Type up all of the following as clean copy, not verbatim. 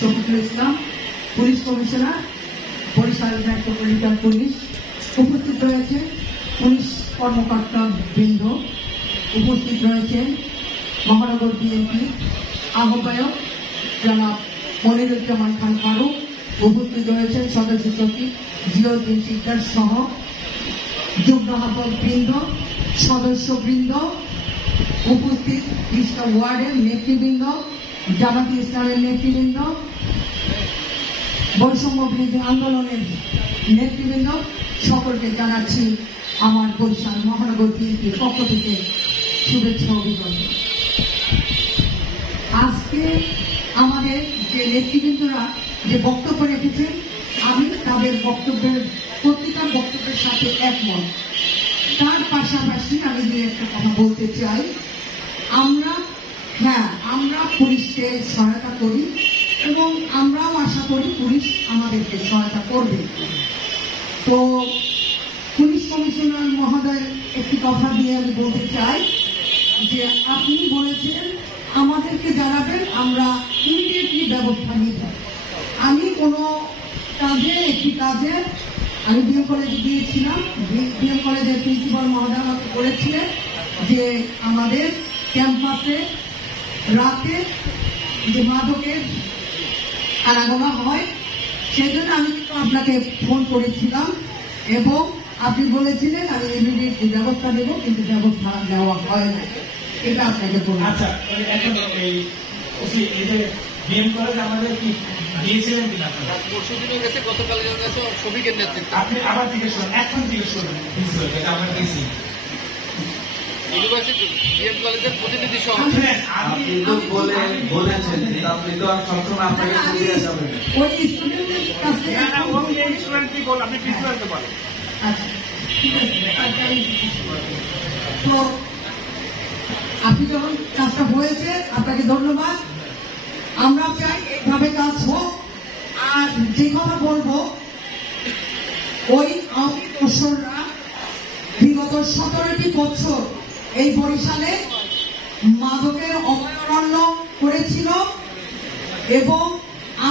Shafiqul Islam, police commissioner, Barishal metropolitan police. উপস্থিত রয়েছে police কর্মকর্তা বৃন্দ, উপস্থিত রয়েছেন মহানগর বিএনপি আহ্বায়ক জনাব মনিরুজ্জামান খান ফারুক, উপস্থিত রয়েছেন সদস্য সচিব জিয়াউদ্দিন শিকদার সহ যুগ্ম আহ্বায়ক বৃন্দ, সদস্যবৃন্দ, উপস্থিত কৃষ্ণ ওয়ার্ডের নেতৃবৃন্দ, জামাতি ইসলামের নেতৃবৃন্দ, বৈষম্য বিরোধী আন্দোলনের নেতৃবৃন্দ, সকলকে জানাচ্ছি আমার বরিশাল মহানগর বিএনপির পক্ষ থেকে শুভেচ্ছা অভিনন্দন। আজকে আমাদের যে নেতৃবৃন্দরা যে বক্তব্য রেখেছেন, আমি তাদের প্রত্যেকটা বক্তব্যের সাথে একমত। তার পাশাপাশি আমি যে একটা কথা বলতে চাই, আমরা পুলিশকে সহায়তা করি এবং আমরাও আশা করি পুলিশ আমাদেরকে সহায়তা করবে। তো পুলিশ কমিশনার মহোদয়ের একটি কথা দিয়ে আমি বলতে চাই যে আপনি বলেছেন আমাদেরকে জানাবেন, আমরা ইমিডিয়েটলি ব্যবস্থা নিব। আমি কোনো একটি কাজে আমি বিএম কলেজে গিয়েছিলাম, বিএম কলেজের প্রিন্সিপাল মহোদয় আমাকে বলেছিলেন যে আমাদের ক্যাম্পাসে রাতে যে মাদকের আনাগোনা হয়, সেই জন্য আমি কিন্তু আপনাকে ফোন করেছিলাম এবং আপনি বলেছিলেন আমি ইমিডিয়েটলি ব্যবস্থা নেব, কিন্তু ব্যবস্থা নেওয়া হয় না। এটা আপনাকে বলুন। আচ্ছা, এখন এই যে বিএম কলেজ আমাদের কি দিয়েছিলেন কিনা? পরশুদিনের কাছে, গতকালের কাছে শফিকের নেতৃত্বে আপনি আবার জিজ্ঞেস করুন, এখন জিজ্ঞেস করুন আমরা দিয়েছি ইউনিভার্সিটি বিএম কলেজের প্রতিনিধি সহ। আপনি তো বলেছেন, আপনি তো আর সবসময় আপনাকে দিয়ে যাবেন। ওই স্টুডেন্টের কাছে আপনি প্রিন্সিপালকে বলেন। আচ্ছা, ঠিক আছে। তো আপনি যখন কাজটা হয়েছে, আপনাকে ধন্যবাদ। আমরা চাই এইভাবে কাজ হোক। আর যে কথা বলবো, ওই আওয়ামী দোসররা বিগত 17টি বছর এই বরিশালে মাদকের অভয়ারণ্য করেছিল এবং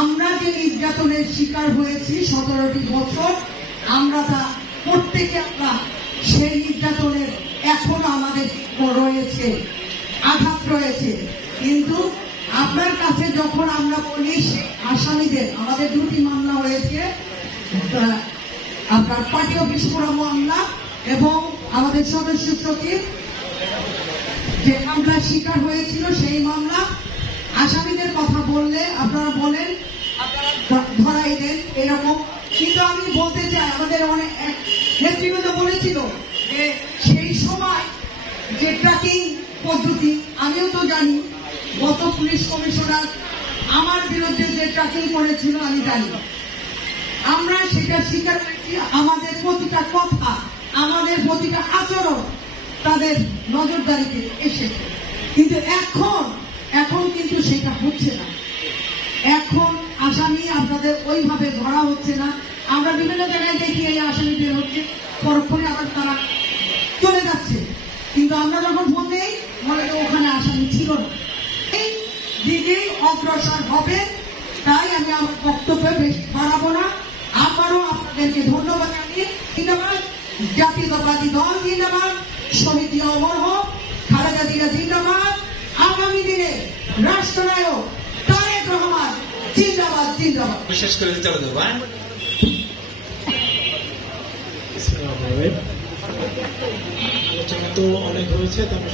আমরা যে নির্যাতনের শিকার হয়েছি 17টি বছর, আমরা তা প্রত্যেকে সেই নির্যাতনের এখনো আমাদের রয়েছে, আঘাত রয়েছে। কিন্তু আপনার কাছে যখন আমরা বলি আসামিদের, আমাদের 2টি মামলা হয়েছে, আপনার পার্টি অফিস পোড়া মামলা এবং আমাদের সদস্য সচিব যে মামলার শিকার হয়েছিল সেই মামলা, আসামিদের কথা বললে আপনারা বলেন আপনারা ধরাই দেন এরকম। কিন্তু আমি বলতে চাই, আমাদের অনেক নেতৃবৃন্দ বলেছিল যে সেই সময় যে ট্র্যাকিং পদ্ধতি, আমিও তো জানি, গত পুলিশ কমিশনার আমার বিরুদ্ধে যে ট্র্যাকিং করেছিল আমি জানি, আমরা সেটা স্বীকার করেছি। আমাদের প্রতিটা কথা, আমাদের প্রতিটা আচরণ তাদের নজরদারিতে এসেছে। কিন্তু এখন কিন্তু সেটা হচ্ছে না। এখন আসামি আপনাদের ওইভাবে ধরা হচ্ছে না। আমরা বিভিন্ন জায়গায় দেখি এই আসামি বের হচ্ছে, পরক্ষণে আবার তারা চলে যাচ্ছে। কিন্তু আমরা যখন ফোন দেই মনে হয় ওখানে আসামি ছিল না। এই দিকেই অগ্রসর হবে। তাই আমি আমার বক্তব্য বেশি বাড়াবো না। আবারও আপনাদেরকে ধন্যবাদ জানিয়ে, জিন্দাবাদ জাতীয়তাবাদী দল, জিন্দাবাদ সমিতি অমর হোক, খালেদা জিয়া জিন্দাবাদ, আগামী দিনে রাষ্ট্রনায়ক তারেক রহমান জিন্দাবাদ, জিন্দাবাদ। বিশেষ করে চলে দেবো। আলোচনা তো অনেক হয়েছে, তবে